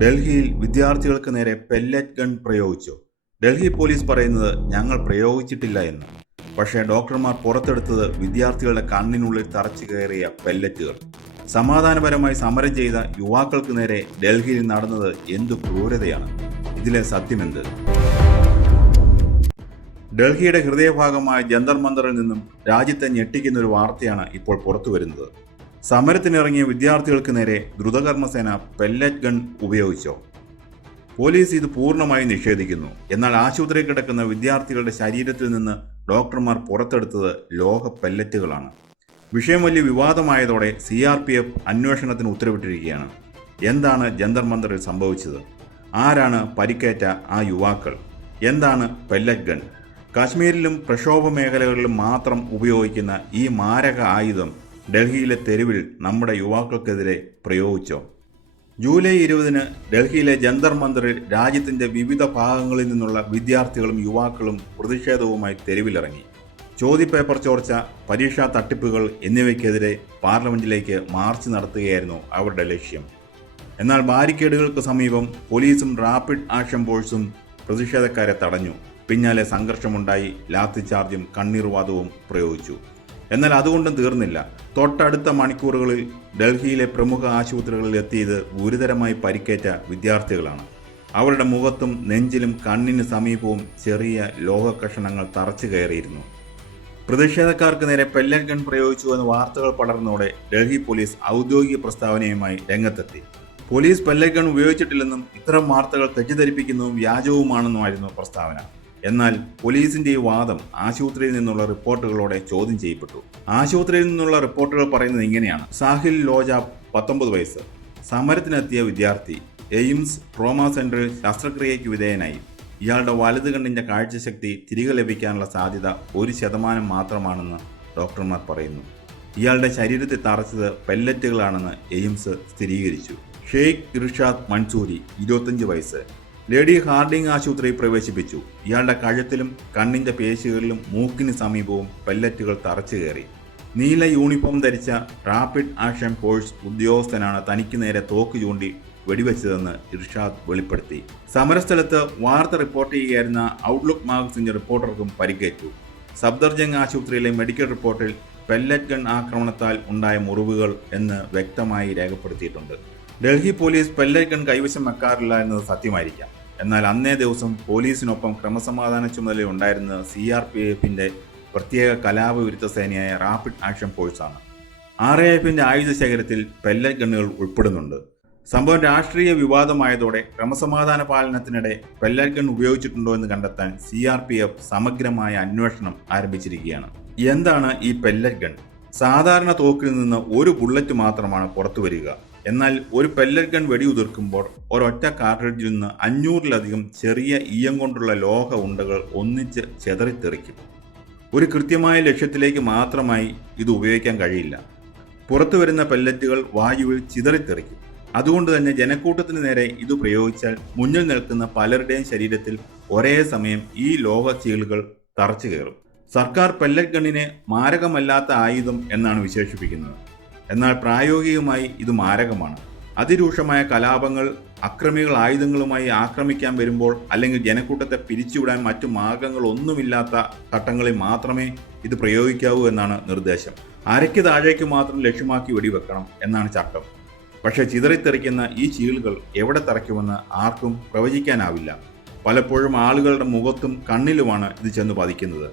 ഡൽഹിയിൽ വിദ്യാർത്ഥികൾക്ക് നേരെ പെല്ലറ്റ് ഗൺ പ്രയോഗിച്ചു. ഡൽഹി പോലീസ് പറയുന്നത് ഞങ്ങൾ പ്രയോഗിച്ചിട്ടില്ല എന്ന്. പക്ഷേ ഡോക്ടർമാർ പുറത്തെടുത്തത് വിദ്യാർത്ഥികളുടെ കണ്ണിനുള്ളിൽ തറച്ചു കയറിയ പെല്ലറ്റുകൾ. സമാധാനപരമായി സമരം ചെയ്ത യുവാക്കൾക്ക് നേരെ ഡൽഹിയിൽ നടന്നത് എന്തു ക്രൂരതയാണ്. ഇതിലെ സത്യമെന്ത്? ഡൽഹിയുടെ ഹൃദയഭാഗമായ ജന്തർ മന്ദറിൽ നിന്നും രാജ്യത്തെ ഞെട്ടിക്കുന്ന ഒരു വാർത്തയാണ് ഇപ്പോൾ പുറത്തുവരുന്നത്. സമരത്തിനിറങ്ങിയ വിദ്യാർത്ഥികൾക്ക് നേരെ ദ്രുതകർമ്മസേന പെല്ലറ്റ് ഗൺ ഉപയോഗിച്ചോ? പോലീസ് ഇത് പൂർണ്ണമായി നിഷേധിക്കുന്നു. എന്നാൽ ആശുപത്രിയിൽ കിടക്കുന്ന വിദ്യാർത്ഥികളുടെ ശരീരത്തിൽ നിന്ന് ഡോക്ടർമാർ പുറത്തെടുത്തത് ലോഹ പെല്ലറ്റുകളാണ്. വിഷയം വലിയ വിവാദമായതോടെ CRPF അന്വേഷണത്തിന് ഉത്തരവിട്ടിരിക്കുകയാണ്. എന്താണ് ജന്തർ മന്ദറിൽ സംഭവിച്ചത്? ആരാണ് പരിക്കേറ്റ ആ യുവാക്കൾ? എന്താണ് പെല്ലറ്റ് ഗൺ? കാശ്മീരിലും പ്രക്ഷോഭ മേഖലകളിലും മാത്രം ഉപയോഗിക്കുന്ന ഈ മാരക ആയുധം ഡൽഹിയിലെ തെരുവിൽ നമ്മുടെ യുവാക്കൾക്കെതിരെ പ്രയോഗിച്ചോ? ജൂലൈ 20 ഡൽഹിയിലെ ജന്തർ മന്ദറിൽ രാജ്യത്തിന്റെ വിവിധ ഭാഗങ്ങളിൽ നിന്നുള്ള വിദ്യാർത്ഥികളും യുവാക്കളും പ്രതിഷേധവുമായി തെരുവിലിറങ്ങി. ചോദ്യപേപ്പർ ചോർച്ച, പരീക്ഷാ തട്ടിപ്പുകൾ എന്നിവയ്ക്കെതിരെ പാർലമെന്റിലേക്ക് മാർച്ച് നടത്തുകയായിരുന്നു അവരുടെ ലക്ഷ്യം. എന്നാൽ ബാരിക്കേഡുകൾക്ക് സമീപം പോലീസും റാപ്പിഡ് ആക്ഷൻ ഫോഴ്സും പ്രതിഷേധക്കാരെ തടഞ്ഞു. പിന്നാലെ സംഘർഷമുണ്ടായി. ലാത്തിചാർജും കണ്ണീർവാതകവും പ്രയോഗിച്ചു. എന്നാൽ അതുകൊണ്ടും തീർന്നില്ല. തൊട്ടടുത്ത മണിക്കൂറുകളിൽ ഡൽഹിയിലെ പ്രമുഖ ആശുപത്രികളിൽ എത്തിയത് ഗുരുതരമായി പരിക്കേറ്റ വിദ്യാർത്ഥികളാണ്. അവരുടെ മുഖത്തും നെഞ്ചിലും കണ്ണിന് സമീപവും ചെറിയ ലോഹക്കഷണങ്ങൾ തറച്ചു കയറിയിരുന്നു. പ്രതിഷേധക്കാർക്ക് നേരെ പെല്ലറ്റ് ഗൺ പ്രയോഗിച്ചുവെന്ന് വാർത്തകൾ പടർന്നതോടെ ഡൽഹി പോലീസ് ഔദ്യോഗിക പ്രസ്താവനയുമായി രംഗത്തെത്തി. പോലീസ് പെല്ലറ്റ് ഗൺ ഉപയോഗിച്ചിട്ടില്ലെന്നും ഇത്തരം വാർത്തകൾ തെറ്റിദ്ധരിപ്പിക്കുന്നതും വ്യാജവുമാണെന്നുമായിരുന്നു പ്രസ്താവന. എന്നാൽ പോലീസിന്റെ ഈ വാദം ആശുപത്രിയിൽ നിന്നുള്ള റിപ്പോർട്ടുകളോടെ ചോദ്യം ചെയ്യപ്പെട്ടു. ആശുപത്രിയിൽ നിന്നുള്ള റിപ്പോർട്ടുകൾ പറയുന്നത് ഇങ്ങനെയാണ്. സാഹിൽ ലോജ 19 വയസ്സ്, സമരത്തിനെത്തിയ വിദ്യാർത്ഥി, എയിംസ് ട്രോമ സെന്ററിൽ ശസ്ത്രക്രിയയ്ക്ക് വിധേയനായി. ഇയാളുടെ വലത് കണ്ണിന്റെ കാഴ്ചശക്തി തിരികെ ലഭിക്കാനുള്ള സാധ്യത 1% മാത്രമാണെന്ന് ഡോക്ടർമാർ പറയുന്നു. ഇയാളുടെ ശരീരത്തിൽ തറച്ചത് പെല്ലറ്റുകളാണെന്ന് എയിംസ് സ്ഥിരീകരിച്ചു. ഷെയ്ഖ് ഇർഷാദ് മൻസൂരി 25 വയസ്സ്, ലേഡി ഹാർഡിംഗ് ആശുപത്രിയിൽ പ്രവേശിപ്പിച്ചു. ഇയാളുടെ കഴുത്തിലും കണ്ണിന്റെ പേശികളിലും മൂക്കിന് സമീപവും പെല്ലറ്റുകൾ തറച്ചു കയറി. നീല യൂണിഫോം ധരിച്ച റാപ്പിഡ് ആക്ഷൻ ഫോഴ്സ് ഉദ്യോഗസ്ഥനാണ് തനിക്ക് നേരെ തോക്ക് ചൂണ്ടി വെടിവെച്ചതെന്ന് ഇർഷാദ് വെളിപ്പെടുത്തി. സമരസ്ഥലത്ത് വാർത്ത റിപ്പോർട്ട് ചെയ്യുകയായിരുന്ന ഔട്ട്ലുക്ക് മാഗസിന്റെ റിപ്പോർട്ടർക്കും പരിക്കേറ്റു. സഫ്ദർജംഗ് ആശുപത്രിയിലെ മെഡിക്കൽ റിപ്പോർട്ടിൽ പെല്ലറ്റ് ഗൺ ആക്രമണത്താൽ ഉണ്ടായ മുറിവുകൾ എന്ന് വ്യക്തമായി രേഖപ്പെടുത്തിയിട്ടുണ്ട്. ഡൽഹി പോലീസ് പെല്ലറ്റ് ഗൺ കൈവശം വെക്കാറില്ല എന്നത് സത്യമായിരിക്കാം. എന്നാൽ അന്നേ ദിവസം പോലീസിനൊപ്പം ക്രമസമാധാന ചുമതലയുണ്ടായിരുന്നത് CRPFന്റെ പ്രത്യേക കലാപവിരുദ്ധ സേനയായ റാപ്പിഡ് ആക്ഷൻ ഫോഴ്സാണ്. RAFന്റെ ആയുധ ശേഖരത്തിൽ പെല്ലറ്റ് ഗണ്ണുകൾ ഉൾപ്പെടുന്നുണ്ട്. സംഭവം രാഷ്ട്രീയ വിവാദമായതോടെ ക്രമസമാധാന പാലനത്തിനിടെ പെല്ലറ്റ് ഗൺ ഉപയോഗിച്ചിട്ടുണ്ടോ എന്ന് കണ്ടെത്താൻ CRPF സമഗ്രമായ അന്വേഷണം ആരംഭിച്ചിരിക്കുകയാണ്. എന്താണ് ഈ പെല്ലറ്റ് ഗൺ? സാധാരണ തോക്കിൽ നിന്ന് ഒരു ബുള്ളറ്റ് മാത്രമാണ് പുറത്തു വരിക. എന്നാൽ ഒരു പെല്ലറ്റ് ഗൺ വെടിയുതിർക്കുമ്പോൾ ഒരൊറ്റ കാർട്രിഡ്ജിൽ നിന്ന് 500-ലധികം ചെറിയ ഈയം കൊണ്ടുള്ള ലോഹ ഉണ്ടകൾ ഒന്നിച്ച് ചെതറിത്തെറിക്കും. ഒരു കൃത്യമായ ലക്ഷ്യത്തിലേക്ക് മാത്രമായി ഇത് ഉപയോഗിക്കാൻ കഴിയില്ല. പുറത്തു വരുന്ന പെല്ലറ്റുകൾ വായുവിൽ ചിതറിത്തെറിക്കും. അതുകൊണ്ട് തന്നെ ജനക്കൂട്ടത്തിന് നേരെ ഇത് പ്രയോഗിച്ചാൽ മുന്നിൽ നിൽക്കുന്ന പലരുടെയും ശരീരത്തിൽ ഒരേ സമയം ഈ ലോഹ ചീളുകൾ തറച്ചു കയറും. സർക്കാർ പെല്ലറ്റ് ഗണ്ണിനെ മാരകമല്ലാത്ത ആയുധം എന്നാണ് വിശേഷിപ്പിക്കുന്നത്. എന്നാൽ പ്രായോഗികമായി ഇത് മാരകമാണ്. അതിരൂക്ഷമായ കലാപങ്ങൾ, അക്രമികൾ ആയുധങ്ങളുമായി ആക്രമിക്കാൻ വരുമ്പോൾ അല്ലെങ്കിൽ ജനക്കൂട്ടത്തെ പിരിച്ചുവിടാൻ മറ്റു മാർഗങ്ങളൊന്നുമില്ലാത്ത ഘട്ടങ്ങളിൽ മാത്രമേ ഇത് പ്രയോഗിക്കാവൂ എന്നാണ് നിർദ്ദേശം. അരയ്ക്ക് താഴേക്ക് മാത്രം ലക്ഷ്യമാക്കി വെടിവെക്കണം എന്നാണ് ചട്ടം. പക്ഷേ ചിതറിത്തെറിക്കുന്ന ഈ ചീളുകൾ എവിടെ തറയ്ക്കുമെന്ന് ആർക്കും പ്രവചിക്കാനാവില്ല. പലപ്പോഴും ആളുകളുടെ മുഖത്തും കണ്ണിലുമാണ് ഇത് ചെന്ന് പതിക്കുന്നത്.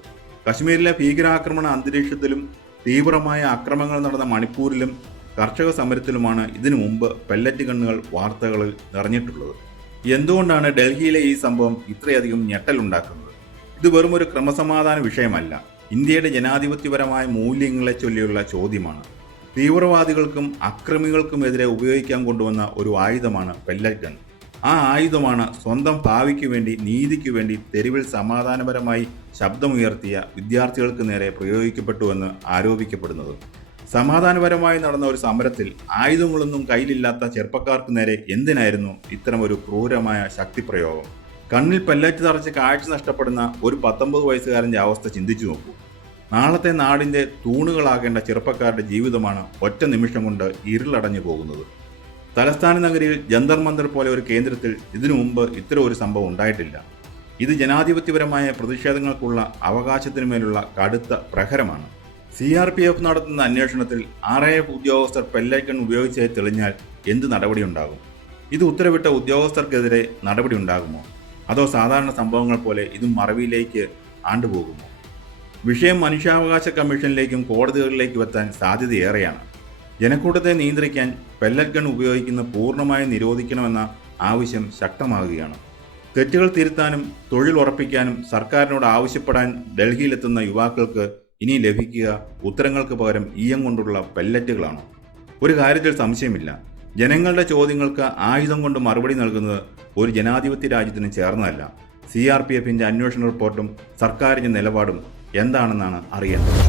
കശ്മീരിലെ ഭീകരാക്രമണ അന്തരീക്ഷത്തിലും തീവ്രമായ അക്രമങ്ങൾ നടന്ന മണിപ്പൂരിലും കർഷക സമരത്തിലുമാണ് ഇതിനു മുമ്പ് പെല്ലറ്റ് ഗണ്ണുകൾ വാർത്തകളിൽ നിറഞ്ഞിട്ടുള്ളത്. എന്തുകൊണ്ടാണ് ഡൽഹിയിലെ ഈ സംഭവം ഇത്രയധികം ഞെട്ടലുണ്ടാക്കുന്നത്? ഇത് വെറും ഒരു ക്രമസമാധാന വിഷയമല്ല, ഇന്ത്യയുടെ ജനാധിപത്യപരമായ മൂല്യങ്ങളെ ചൊല്ലിയുള്ള ചോദ്യമാണ്. തീവ്രവാദികൾക്കും അക്രമികൾക്കുമെതിരെ ഉപയോഗിക്കാൻ കൊണ്ടുവന്ന ഒരു ആയുധമാണ് പെല്ലറ്റ് ഗൺ. ആ ആയുധമാണ് സ്വന്തം ഭാവിക്ക് വേണ്ടി, നീതിക്ക് വേണ്ടി തെരുവിൽ സമാധാനപരമായി ശബ്ദമുയർത്തിയ വിദ്യാർത്ഥികൾക്ക് നേരെ പ്രയോഗിക്കപ്പെട്ടുവെന്ന് ആരോപിക്കപ്പെടുന്നത്. സമാധാനപരമായി നടന്ന ഒരു സമരത്തിൽ ആയുധങ്ങളൊന്നും കയ്യിലില്ലാത്ത ചെറുപ്പക്കാർക്ക് നേരെ എന്തിനായിരുന്നു ഇത്തരമൊരു ക്രൂരമായ ശക്തിപ്രയോഗം? കണ്ണിൽ പെല്ലറ്റ് തറച്ച് കാഴ്ച നഷ്ടപ്പെടുന്ന ഒരു 19 വയസ്സുകാരൻ്റെ അവസ്ഥ ചിന്തിച്ചു നോക്കൂ. നാളത്തെ നാടിൻ്റെ തൂണുകളാകേണ്ട ചെറുപ്പക്കാരുടെ ജീവിതമാണ് ഒറ്റ നിമിഷം കൊണ്ട് ഇരുളടഞ്ഞു പോകുന്നത്. തലസ്ഥാന നഗരിയിൽ ജന്തർ മന്ദർ പോലെ ഒരു കേന്ദ്രത്തിൽ ഇതിനു മുമ്പ് ഇത്തരം ഒരു സംഭവം ഉണ്ടായിട്ടില്ല. ഇത് ജനാധിപത്യപരമായ പ്രതിഷേധങ്ങൾക്കുള്ള അവകാശത്തിനുമേലുള്ള കടുത്ത പ്രഹരമാണ്. CRPF നടത്തുന്ന അന്വേഷണത്തിൽ RAF ഉദ്യോഗസ്ഥർ പെല്ലറ്റ് ഗൺ ഉപയോഗിച്ചതായി തെളിഞ്ഞാൽ എന്ത് നടപടിയുണ്ടാകും? ഇത് ഉത്തരവിട്ട ഉദ്യോഗസ്ഥർക്കെതിരെ നടപടി ഉണ്ടാകുമോ? അതോ സാധാരണ സംഭവങ്ങൾ പോലെ ഇതും മറവിയിലേക്ക് ആണ്ടുപോകുമോ? വിഷയം മനുഷ്യാവകാശ കമ്മീഷനിലേക്കും കോടതികളിലേക്കും എത്താൻ സാധ്യതയേറെയാണ്. ജനക്കൂട്ടത്തെ നിയന്ത്രിക്കാൻ പെല്ലറ്റ് ഗൺ ഉപയോഗിക്കുന്ന പൂർണ്ണമായും നിരോധിക്കണമെന്ന ആവശ്യം ശക്തമാകുകയാണ്. തെറ്റുകൾ തിരുത്താനും തൊഴിൽ ഉറപ്പിക്കാനും സർക്കാരിനോട് ആവശ്യപ്പെടാൻ ഡൽഹിയിലെത്തുന്ന യുവാക്കൾക്ക് ഇനി ലഭിക്കുക ഉത്തരങ്ങൾക്ക് പകരം ഈയം കൊണ്ടുള്ള പെല്ലറ്റുകളാണ്. ഒരു കാര്യത്തിൽ സംശയമില്ല, ജനങ്ങളുടെ ചോദ്യങ്ങൾക്ക് ആയുധം കൊണ്ട് മറുപടി നൽകുന്നത് ഒരു ജനാധിപത്യ രാജ്യത്തിന് ചേർന്നതല്ല. CRPFന്റെ അന്വേഷണ റിപ്പോർട്ടും സർക്കാരിൻ്റെ നിലപാടും എന്താണെന്നാണ് അറിയേണ്ടത്.